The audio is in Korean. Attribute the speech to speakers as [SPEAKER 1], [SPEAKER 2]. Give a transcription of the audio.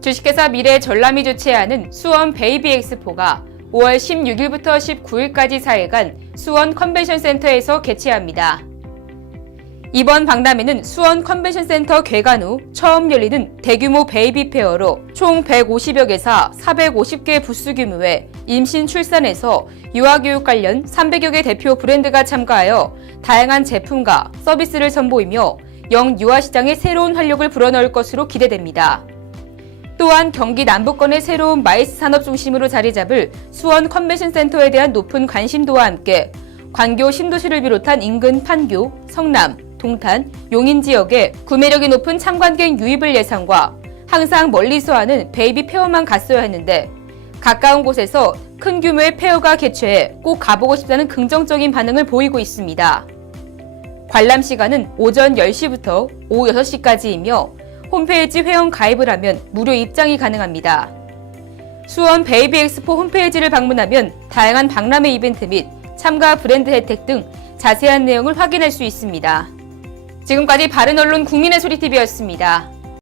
[SPEAKER 1] 주식회사 미래 전람이 주최하는 수원 베이비 엑스포가 5월 16일부터 19일까지 4일간 수원 컨벤션 센터에서 개최합니다. 이번 박람회는 수원 컨벤션 센터 개관 후 처음 열리는 대규모 베이비 페어로 총 150여 개사 450개 부스 규모의 임신 출산에서 유아교육 관련 300여 개 대표 브랜드가 참가하여 다양한 제품과 서비스를 선보이며 영유아 시장에 새로운 활력을 불어넣을 것으로 기대됩니다. 또한 경기 남부권의 새로운 마이스 산업 중심으로 자리 잡을 수원 컨벤션 센터에 대한 높은 관심도와 함께 관교 신도시를 비롯한 인근 판교, 성남, 동탄, 용인 지역에 구매력이 높은 참관객 유입을 예상과 항상 멀리서 하는 베이비 페어만 갔어야 했는데 가까운 곳에서 큰 규모의 페어가 개최해 꼭 가보고 싶다는 긍정적인 반응을 보이고 있습니다. 관람 시간은 오전 10시부터 오후 6시까지이며 홈페이지 회원 가입을 하면 무료 입장이 가능합니다. 수원 베이비 엑스포 홈페이지를 방문하면 다양한 박람회 이벤트 및 참가 브랜드 혜택 등 자세한 내용을 확인할 수 있습니다. 지금까지 바른언론 국민의 소리TV였습니다.